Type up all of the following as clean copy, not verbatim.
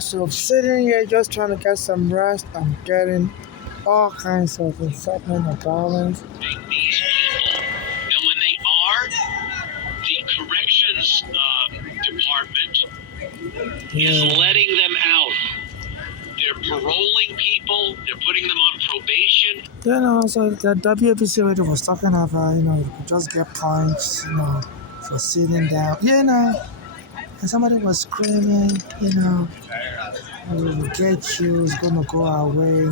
So sitting here just trying to get some rest. I'm getting all kinds of incitement of violence. These people, and when they are, the corrections department is Yeah. letting them out. They're paroling people. They're putting them on probation. So the WAPC radio was talking about, you could just get punched, for sitting down. And somebody was screaming, we will get you, it's gonna go away.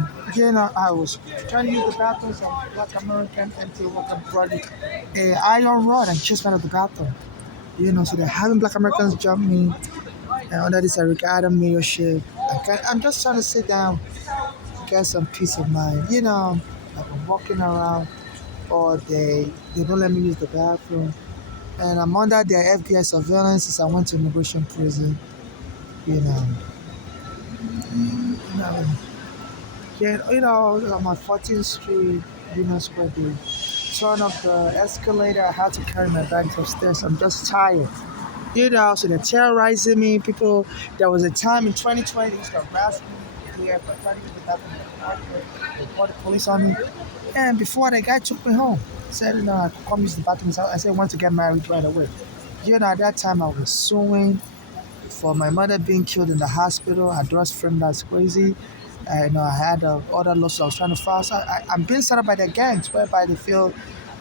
I was trying to use the bathroom, some black American empty water brought a iron rod and chased me out of the bathroom. So they're having black Americans jump me under this Eric Adam mayorship. I'm just trying to sit down, get some peace of mind. I've been walking around all day. They don't let me use the bathroom. And I'm under their FBI surveillance since I went to immigration prison. You know, you know, I'm on 14th Street, Square Day. Turn up the escalator. I had to carry my bags upstairs. I'm just tired. So they're terrorizing me. People, there was a time in 2020 they used to harass me here, but trying to use the bathroom. They called the police on me. And before the guy took me home, said, I could come use the bathroom. So I said, I want to get married right away. At that time I was suing for my mother being killed in the hospital. I just framed that's crazy. I had other lawsuits I was trying to file. So I'm being set up by the gangs whereby they feel,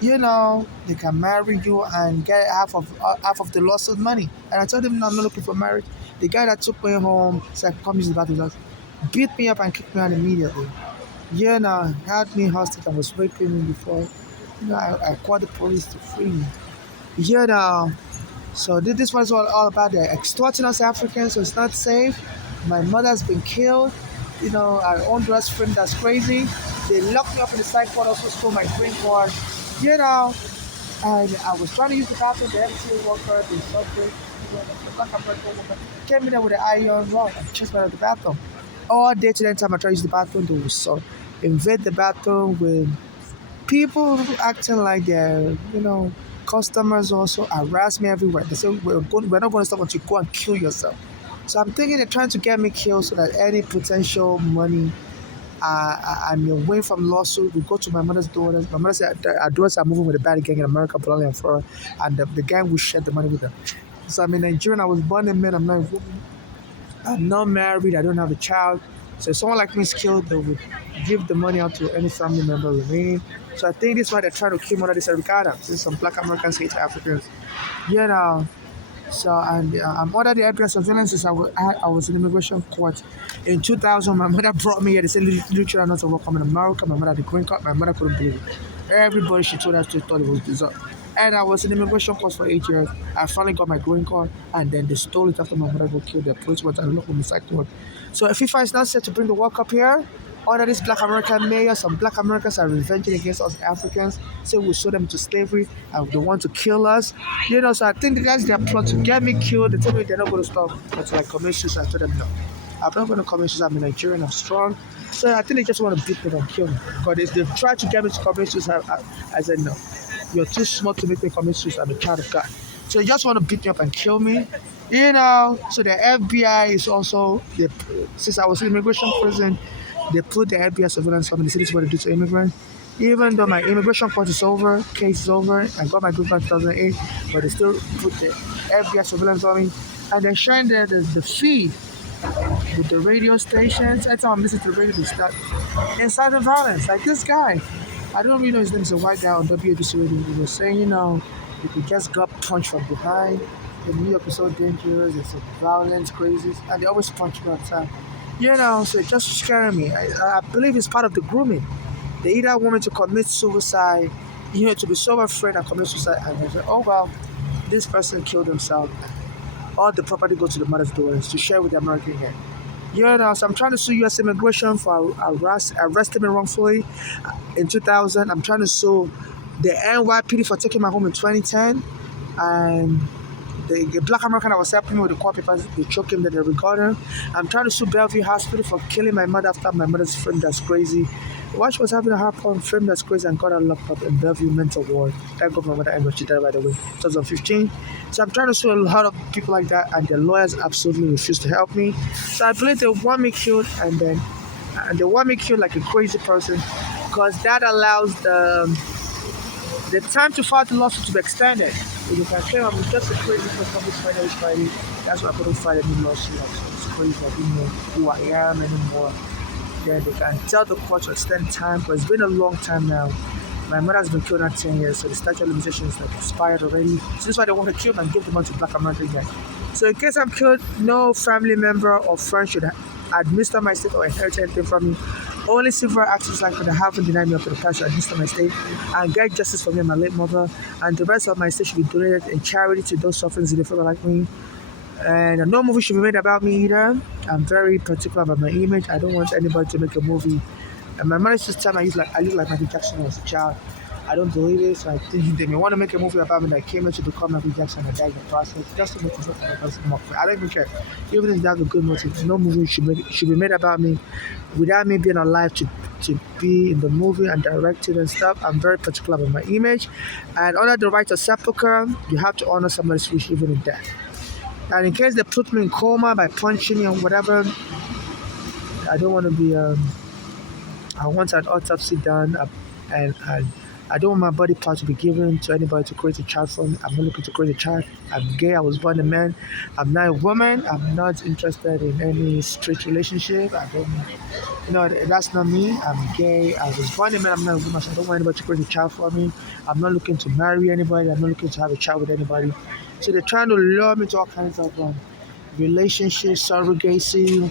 they can marry you and get half of the lawsuit money. And I told them, no, I'm not looking for marriage. The guy that took me home said, come use the bathroom, beat me up and kicked me out immediately. Had me hostage and was raping me before. I called the police to free me. Yeah, now. So this was all about the extorting us Africans, so it's not safe. My mother's been killed. Our own best friend that's crazy. They locked me up in the psych ward, also stole my green card. You know, and I was trying to use the bathroom, the MTA worker, the subway, the black American woman came in there with an iron rod and chased me out of the bathroom. All day to the time I try to use the bathroom, they will invade the bathroom with people acting like they're, customers also harass me everywhere. They say we're not going to stop until you go and kill yourself. So I'm thinking they're trying to get me killed so that any potential money I'm away from lawsuit will go to my mother's daughters. My mother said our daughters are moving with a bad gang in America, Bologna and Florida, and the gang will share the money with them. So I'm a Nigerian. I was born in man. I'm not a woman. I'm not married. I don't have a child. So if someone like me is killed, they would give the money out to any family member remaining. So I think this is why they're trying to kill one of these Afrikaners. Since some black Americans hate Africans. You know. So I'm under the FBI surveillance since I was in immigration court in 2000. My mother brought me here. They said little children not to welcome in America. My mother had the green card. My mother couldn't believe it. Everybody she told us to thought it was deserved. And I was in immigration court for 8 years. I finally got my green card, and then they stole it after my mother got killed. The police went and looked on the side to it. So if FIFA is not set to bring the World Cup here, under this black American mayor, some black Americans are revenging against us Africans. Say we sold them to slavery and they want to kill us. So I think the guys they are plotting to get me killed. They tell me they're not going to stop until I commit suicide. I told them no. I'm not going to commit suicide. I'm a Nigerian. I'm strong. So I think they just want to beat me and kill me. Because they've tried to get me to commit suicide. I said no. You're too smart to make me commit suicide. I'm a child of God. So they just want to beat me up and kill me. So the FBI is also, since I was in immigration prison, they put the FBI surveillance on me. They said this is what they do to immigrants. Even though my immigration court is over, case is over, I got my green card in 2008, but they still put the FBI surveillance on me. And they're sharing the feed with the radio stations. Every time I'm listening to the radio, they start inciting violence. Like this guy, I don't really know his name, is a white guy on WABC radio. He was saying, if you just got punched from behind, the New York is so dangerous, it's violence, crazy, and they always punch me all the time. So it's just scaring me. I believe it's part of the grooming. They either want me to commit suicide, to be so afraid and commit suicide, and they say, oh well, this person killed himself. All the property goes to the mother's daughters to share with the American here. So I'm trying to sue U.S. immigration for arresting me wrongfully in 2000. I'm trying to sue the NYPD for taking my home in 2010, and the black American that was helping me with the court papers, they choked him, then they regarded him. I'm trying to sue Bellevue Hospital for killing my mother after my mother's friend that's crazy. While she was having a heart problem, framed as crazy and got her locked up in Bellevue Mental Ward. That got my mother angry. She died, by the way, 2015. So I'm trying to sue a lot of people like that, and their lawyers absolutely refuse to help me. So I believe they want me killed, and they want me killed like a crazy person, because that allows the time to file the lawsuit to be extended. If you can claim I'm just a crazy person who's fighting, that's why I couldn't file any lawsuit. It's crazy. I didn't know who I am anymore. Then they can tell the court to extend time, because it's been a long time now. My mother's been killed at 10 years, so the statute of limitations is like expired already. So this is why they want to kill me and give the money to Black American guy. So in case I'm killed, no family member or friend should administer my estate or inherit anything from me. Only civil actions like that haven't denied me of the power to administer my estate and get justice for me and my late mother. And the rest of my estate should be donated in charity to those suffering in the family like me. And no movie should be made about me either. I'm very particular about my image. I don't want anybody to make a movie. And my mother used to tell me I look like Michael Jackson when I was a child. I don't believe it, so I think they may want to make a movie about me that came here to become Michael Jackson and died in the process, just to make it look like a person more. I don't even care. Even if that's a good motive, no movie should be made about me without me being alive to be in the movie and direct it and stuff. I'm very particular about my image. And under the right of sepulchre, you have to honor somebody's wish even in death. And in case they put me in coma by punching me or whatever, I don't want to be. I want an autopsy done, and I don't want my body part to be given to anybody to create a child for me. I'm not looking to create a child. I'm gay. I was born a man. I'm not a woman. I'm not interested in any straight relationship. I don't. That's not me. I'm gay. I was born a man. I'm not a woman. So I don't want anybody to create a child for me. I'm not looking to marry anybody. I'm not looking to have a child with anybody. So they're trying to lure me to all kinds of relationships, surrogacy,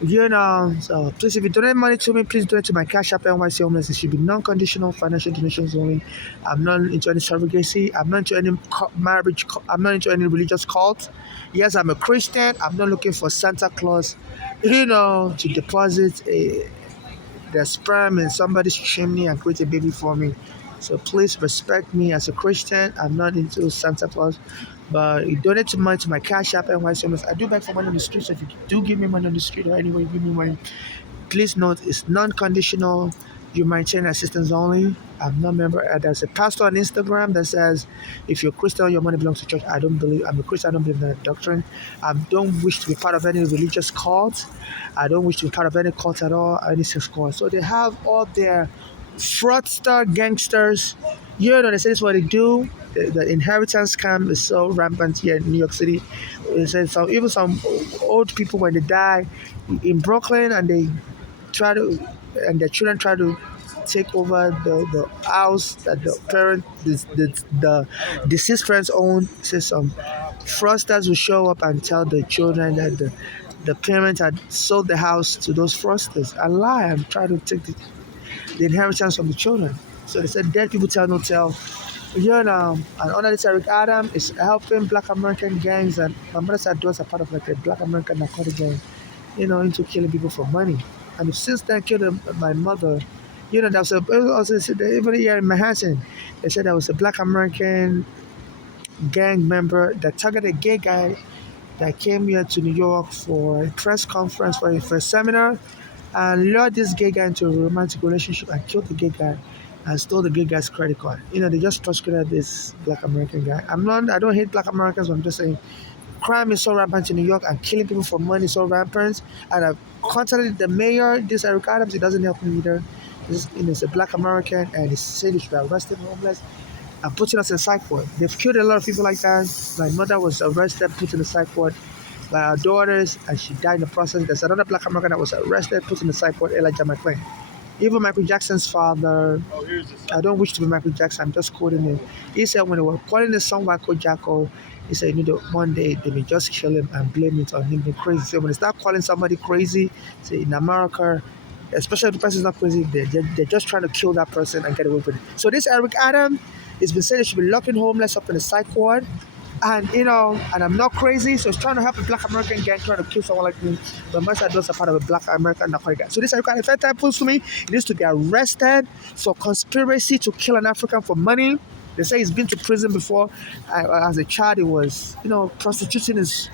so please, if you donate money to me, please donate to my Cash App NYC Homeless. It should be non-conditional financial donations only. I'm not into any surrogacy. I'm not into any marriage. I'm not into any religious cult. Yes, I'm a Christian. I'm not looking for Santa Claus, to deposit the sperm in somebody's chimney and create a baby for me. So please respect me as a Christian. I'm not into Santa Claus. But you donate money to my Cash App and YCMS. I do beg for money on the street, so if you do give me money on the street or anywhere you give me money, please note it's non-conditional, humanitarian assistance only. I'm not a member. There's a pastor on Instagram that says if you're Christian, your money belongs to church. I don't believe. I'm a Christian. I don't believe in that doctrine. I don't wish to be part of any religious cult. I don't wish to be part of any cult at all, any sex cult. So they have all their fraudster gangsters. They say this is what they do. The inheritance scam is so rampant here in New York City. They said even some old people when they die in Brooklyn and their children try to take over the house that the deceased parents own. Says some fraudsters will show up and tell the children that the parents had sold the house to those fraudsters. I lie and try to take the inheritance from the children. So they said dead people tell no tale. And under this Eric Adam is helping Black American gangs, and my mother said those are part of like a Black American narcotic gang, into killing people for money. And since then killed my mother, there was even here in Manhattan, they said there was a Black American gang member that targeted a gay guy that came here to New York for a press conference for a seminar and lured this gay guy into a romantic relationship and killed the gay guy and stole the gay guy's credit card. They just prosecuted this Black American guy. I don't hate Black Americans, but I'm just saying crime is so rampant in New York and killing people for money is so rampant. And I've contacted the mayor, this Eric Adams, he doesn't help me either. He's a Black American and he's saying he should be arrested homeless and putting us in psych ward. They've killed a lot of people like that. My mother was arrested, put in the psych ward by our daughters, and she died in the process. There's another Black American that was arrested, put in the psych ward, Elijah McClain. Even Michael Jackson's father, I don't wish to be Michael Jackson, I'm just quoting him. He said when they were calling the song Michael Jacko, he said, one day they may just kill him and blame it on him being crazy. So when they start calling somebody crazy, say in America, especially if the person's not crazy, they're just trying to kill that person and get away with it. So this Eric Adam has been saying they should be locking homeless up in the psych ward. And and I'm not crazy, so it's trying to help a Black American gang trying to kill someone like me. But my side was a part of a Black American narcotic gang. So this African, if that pulls to me, he needs to be arrested for conspiracy to kill an African for money. They say he's been to prison before. As a child, he was, prostituting his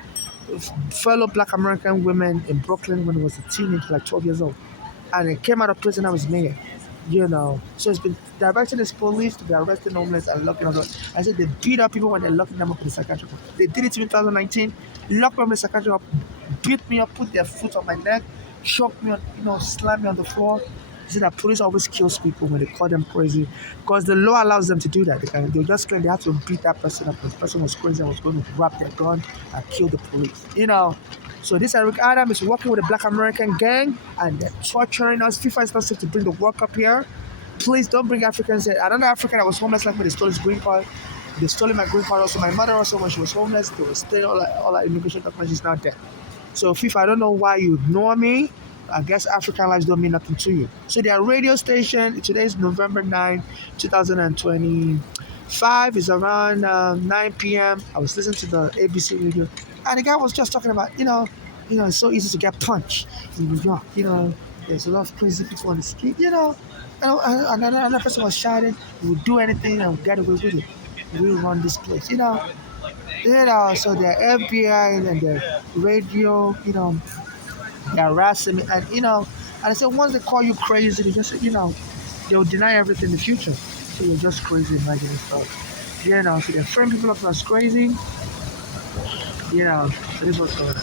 fellow Black American women in Brooklyn when he was a teenager, like 12 years old. and I came out of prison, I was mayor. So it's been directing this police to be arresting homeless and locking them up. I said they beat up people when they're locking them up in the psychiatric home. They did it to me in 2019, locked me up in the psychiatric home, beat me up, put their foot on my neck, choked me, slammed me on the floor. You see that police always kills people when they call them crazy because the law allows them to do that. They just claim they have to beat that person up because the person was crazy and was going to grab their gun and kill the police. So this Eric Adam is working with a Black American gang and they're torturing us. FIFA is not safe to bring the World Cup here. Please don't bring Africans here. Another African that was homeless like me, they stole his green card. They stole my green card also. My mother also, when she was homeless, they were stealing all our immigration documents. She's not there. So FIFA, I don't know why you ignore me. I guess African lives don't mean nothing to you. So their radio station, today is November 9, 2025, is around 9 p.m. I was listening to the ABC radio, and the guy was just talking about, it's so easy to get punched in New York. There's a lot of crazy people on the street, and another person was shouting, we will do anything and get away with it. We run this place, so the FBI and the radio, they're harassing me, and I said once they call you crazy, they just they'll deny everything in the future. So you're just crazy imagining stuff. So they're framing people up as crazy. So this was going on.